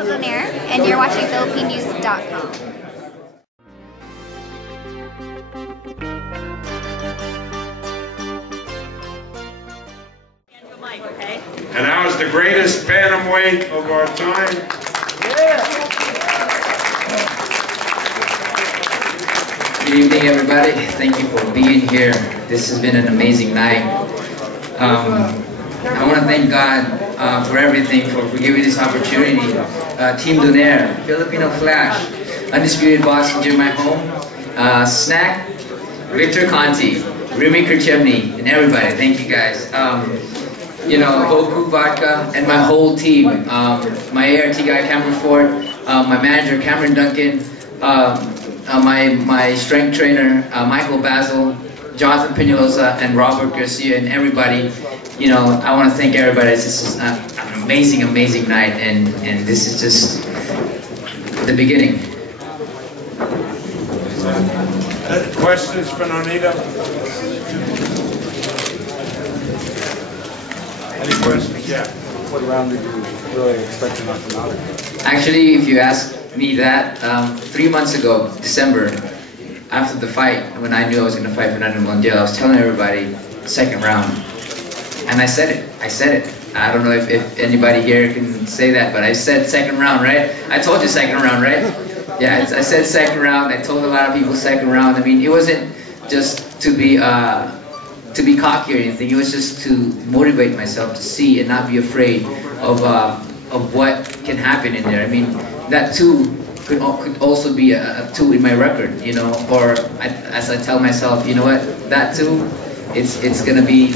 Nonito Donaire, and you're watching PhilippineNews.com. And that was the greatest bantamweight of our time. Good evening, everybody. Thank you for being here. This has been an amazing night. I want to thank God for everything, for giving this opportunity. Team Donaire, Filipino Flash, Undisputed Boss in my home, Snack, Victor Conti, Remy Kerchemny, and everybody. Thank you guys. You know, Goku Vodka and my whole team. My ART guy, Cameron Ford, my manager, Cameron Duncan, my strength trainer, Michael Basil, Jonathan Peñalosa, and Robert Garcia, and everybody. You know, I want to thank everybody. This is an amazing, amazing night, and this is just the beginning. Questions for Nonito? Any questions? Yeah. What round did you really expect to knock him out? Actually, if you ask me that, 3 months ago, December, after the fight, when I knew I was going to fight Fernando Montiel, I was telling everybody, second round. And I said it. I don't know if anybody here can say that, but I said second round, right? I told you second round, right? Yeah, I said second round. I told a lot of people second round. I mean, it wasn't just to be cocky or anything. It was just to motivate myself to see and not be afraid of what can happen in there. I mean, that too could also be a 2 in my record, you know. Or as I tell myself, you know what, that too, it's gonna be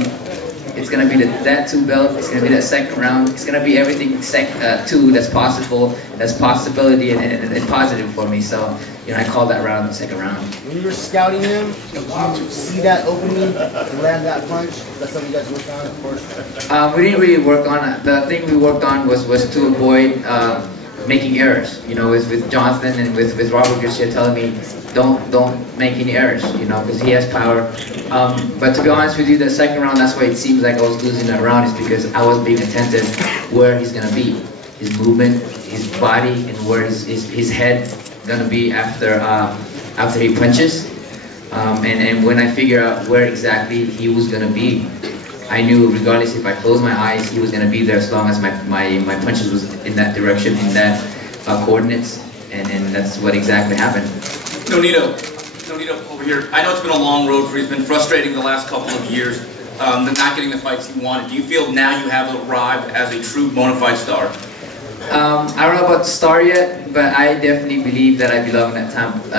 that 2 belt. It's gonna be that second round. It's gonna be everything 2 that's possible, that's possibility and positive for me. So, you know, I call that round the second round. When you were scouting him, did you see that opening to land that punch? That's something you guys worked on, of course. We didn't really work on it. The thing we worked on was to avoid making errors. You know, with Jonathan and with Robert Garcia telling me, don't make any errors, you know, because he has power. But to be honest with you, the second round, that's why it seems like I was losing that round, is because I was being attentive where he's gonna be, his movement, his body, and where his head gonna be after he punches. And when I figure out where exactly he was gonna be, I knew regardless if I closed my eyes, he was gonna be there as long as my punches was in that direction, in that coordinates, and that's what exactly happened. Nonito over here. I know it's been a long road for you. It's been frustrating the last couple of years, not getting the fights you wanted. Do you feel now you have arrived as a true bona fide star? I don't know about star yet, but I definitely believe that I belong in that pound for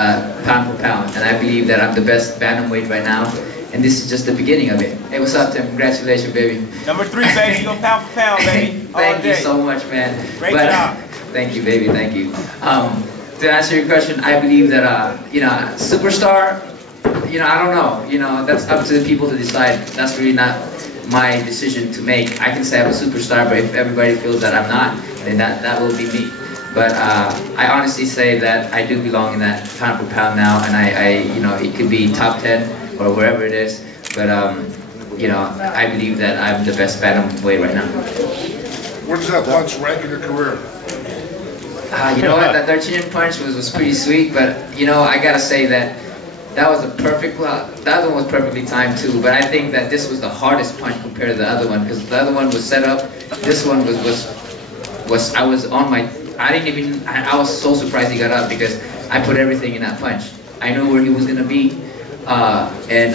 pound, and I believe that I'm the best bantamweight right now, and this is just the beginning of it. Hey, what's up, Tim? Congratulations, baby. Number 3, baby. You go pound for pound, baby. Thank you so much, man. Great job. Thank you, baby. Thank you. To answer your question, I believe that you know, superstar. You know, I don't know. You know, that's up to the people to decide. That's really not my decision to make. I can say I'm a superstar, but if everybody feels that I'm not, then that will be me. But I honestly say that I do belong in that pound for pound now, and I you know, it could be top 10 or wherever it is. But you know, I believe that I'm the best bantamweight right now. Where does that punch rank in your career? You know what, that chin punch was pretty sweet, but you know, I gotta say that was a perfect, well, the other one was perfectly timed too, but I think that this was the hardest punch compared to the other one, because the other one was set up, this one was I was on my, I was so surprised he got up, because I put everything in that punch. I knew where he was gonna be, and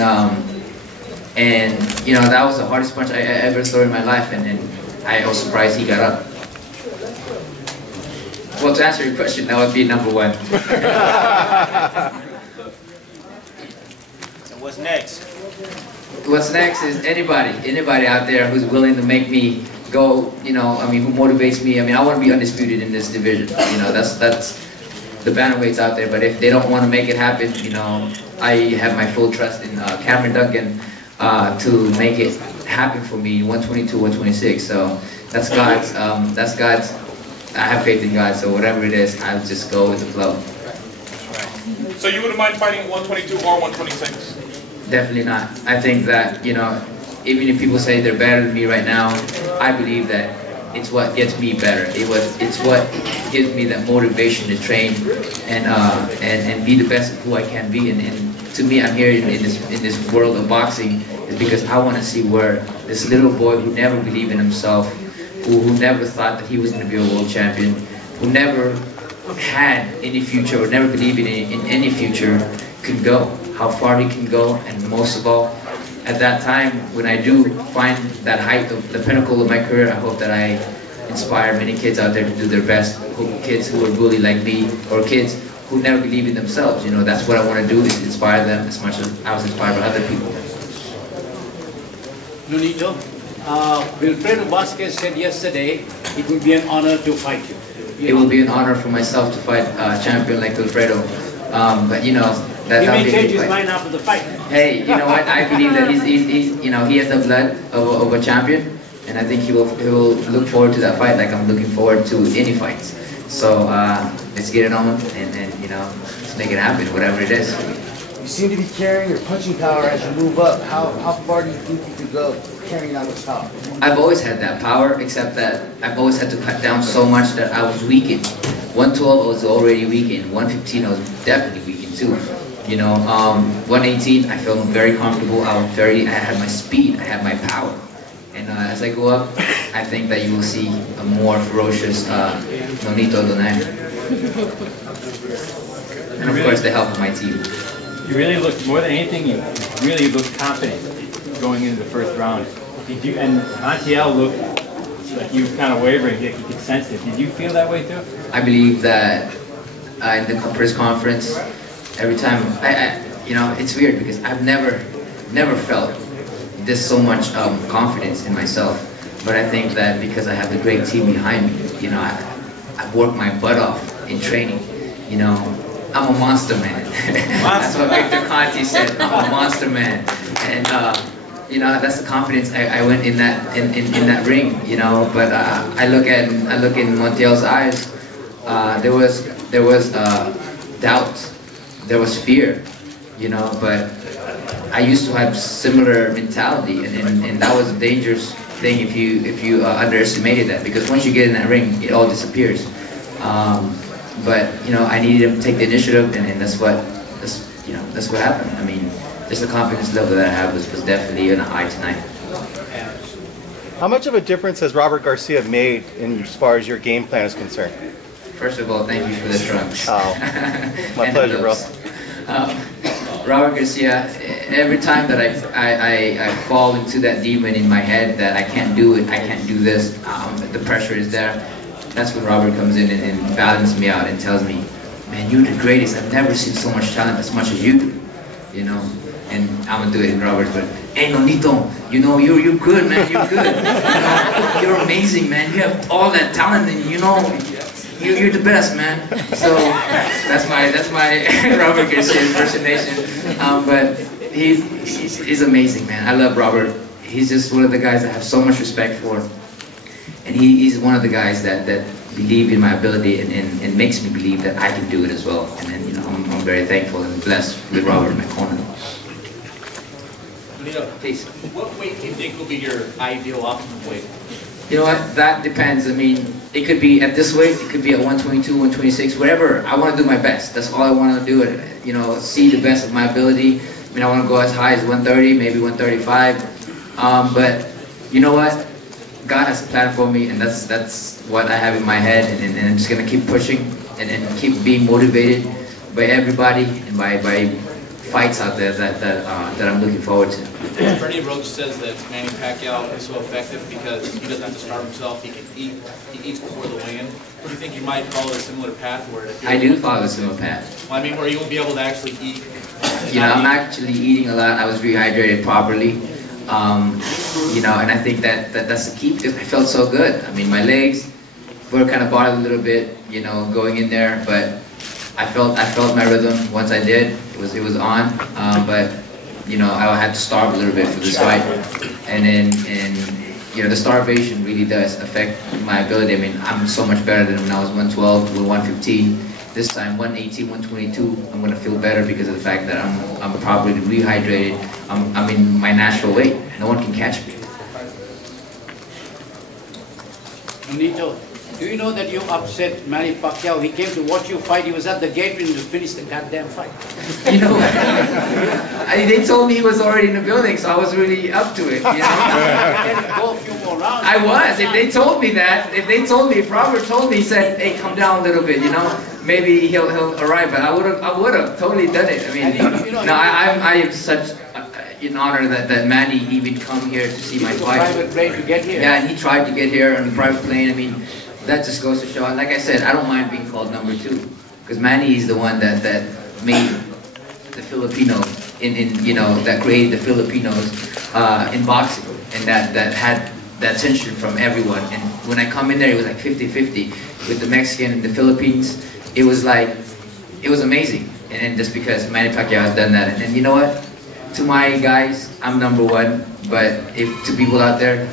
you know, that was the hardest punch I ever threw in my life, and I was surprised he got up. Well, to answer your question, that would be number 1. So what's next? What's next is anybody out there who's willing to make me go, you know, I mean, who motivates me. I mean, I want to be undisputed in this division. You know, that's the bantamweights out there. But if they don't want to make it happen, you know, I have my full trust in Cameron Duncan to make it happen for me, 122, 126. So that's God's. That's God's. I have faith in God, so whatever it is, I'll just go with the flow. So you wouldn't mind fighting 122 or 126? Definitely not. I think that, you know, even if people say they're better than me right now, I believe that it's what gets me better. It's what gives me that motivation to train and be the best of who I can be. And to me, I'm here in this world of boxing is because I want to see where this little boy who never believed in himself, who never thought that he was going to be a world champion, who never had any future or never believed in any future, could go. How far he can go, and most of all, at that time, when I do find that height, the pinnacle of my career, I hope that I inspire many kids out there to do their best. Kids who are bullied like me, or kids who never believe in themselves. You know, that's what I want to do, is inspire them as much as I was inspired by other people. Nonito, Wilfredo Vasquez said yesterday it would be an honor to fight you. It will be an honor for myself to fight a champion like Wilfredo. But you know, he may change his mind after the fight. Hey, you know what? I believe that he's you know, he has the blood of a champion, and I think he will look forward to that fight like I'm looking forward to any fights. So let's get it on, and you know, let's make it happen, whatever it is. You seem to be carrying your punching power as you move up. How far do you think you could go carrying that much power? I've always had that power, except that I've always had to cut down so much that I was weakened. 112 I was already weakened. 115 I was definitely weakened too. You know, 118 I felt very comfortable. I had my speed, I had my power. And as I go up, I think that you will see a more ferocious Nonito Donaire. And of course the help of my team. You really looked, more than anything, you really looked confident going into the first round. Did you, and Montiel looked like you were kind of wavering, like you could sense it. Did you feel that way too? I believe that in the press conference, every time, you know, it's weird because I've never felt this so much confidence in myself. But I think that because I have a great team behind me, you know, I've worked my butt off in training, you know. I'm a monster man. That's what Victor Conti said. I'm a monster man, and you know, that's the confidence I went in that ring. You know, but I look in Montiel's eyes. There was doubt, there was fear. You know, but I used to have similar mentality, and that was a dangerous thing if you underestimated that, because once you get in that ring, it all disappears. But you know, I needed him to take the initiative, and that's what happened. I mean, just the confidence level that I have was definitely on a high tonight. How much of a difference has Robert Garcia made in as far as your game plan is concerned? First of all, thank you for the trunks. Oh, my pleasure, bro. Robert Garcia, every time that I fall into that demon in my head that I can't do it, I can't do this, the pressure is there. That's when Robert comes in and balances me out and tells me, man, you're the greatest. I've never seen so much talent as much as you do, you know. And I'm gonna do it in Robert's, but hey, Nonito, you know, you're good, man. You're good. You know, you're amazing, man. You have all that talent, and you know, you're the best, man. So that's my Robert Garcia impersonation. But he's amazing, man. I love Robert. He's just one of the guys I have so much respect for. And he's one of the guys that believe in my ability and makes me believe that I can do it as well. And then, you know, I'm very thankful and blessed with Robert in my corner. Please. What weight do you think will be your ideal optimum weight? You know what? That depends. I mean, it could be at this weight, it could be at 122, 126, whatever. I want to do my best. That's all I want to do. You know, see the best of my ability. I mean, I want to go as high as 130, maybe 135. But you know what? God has a plan for me, and that's what I have in my head, and I'm just gonna keep pushing and keep being motivated by everybody and by fights out there that I'm looking forward to. Bernie Roach says that Manny Pacquiao is so effective because he doesn't have to starve himself. He can eat. He eats before the weigh-in. Do you think you might follow a similar path where? I do follow a similar path. Well, I mean, where you'll be able to actually eat. You know, I'm actually eating a lot. I was rehydrated properly. You know, and I think that's the key because I felt so good. I mean, my legs were kind of bothered a little bit, you know, going in there, but I felt my rhythm once I did. It was on, but you know, I had to starve a little bit for this fight, and you know, the starvation really does affect my ability. I mean, I'm so much better than when I was 112 to 115. This time, 118, 122, I'm gonna feel better because of the fact that I'm properly rehydrated. I'm in my natural weight. No one can catch me. Nonito, do you know that you upset Manny Pacquiao? He came to watch you fight. He was at the gate when you finished the goddamn fight. You know, they told me he was already in the building, so I was really up to it. You know? Go a few more rounds. I was. If they told me that, if Robert told me, he said, "Hey, come down a little bit," you know, maybe he'll arrive. But I would have totally done it. I mean, I am such an honor that Manny even come here to see my fight. Private plane to get here. Yeah, and he tried to get here on a private plane. I mean, that just goes to show. And like I said, I don't mind being called number 2, because Manny is the one that made the Filipino that created the Filipinos in boxing, and that had that tension from everyone. And when I come in there, it was like 50-50 with the Mexican and the Philippines. It was amazing. And just because Manny Pacquiao has done that, and then you know what? To my guys, I'm number 1. But to people out there,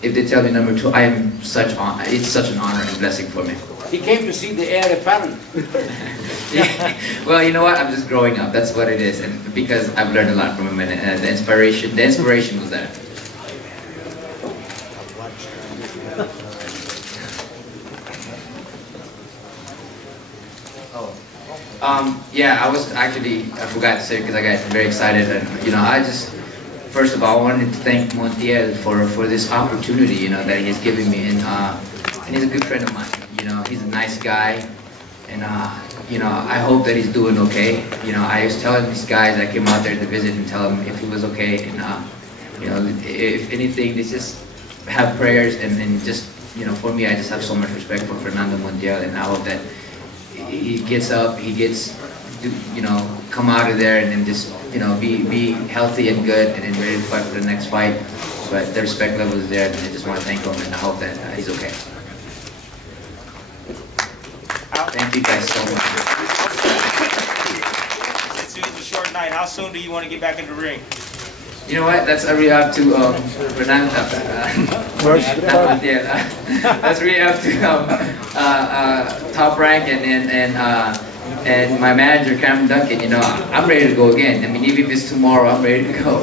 if they tell me number 2, it's such an honor and blessing for me. He came to see the heir apparent. Yeah. Well, you know what? I'm just growing up. That's what it is, and because I've learned a lot from him, and the inspiration was there. Yeah, I forgot to say because I got very excited, and first of all, I wanted to thank Montiel for this opportunity, that he has given me, and he's a good friend of mine. He's a nice guy, and I hope that he's doing okay. I was telling these guys I came out there to visit and tell him if he was okay, and if anything, they just have prayers, and just for me, I just have so much respect for Fernando Montiel, and I hope that he gets up, come out of there, and then just be healthy and good, and then ready to fight for the next fight. But the respect level is there, and I just want to thank him, and I hope that he's okay. Thank you guys so much. Since it was a short night, how soon do you want to get back in the ring? You know what? That's really up to Fernando. That's really up to Top Rank and my manager Cameron Duncan. I'm ready to go again. I mean, even if it's tomorrow, I'm ready to go.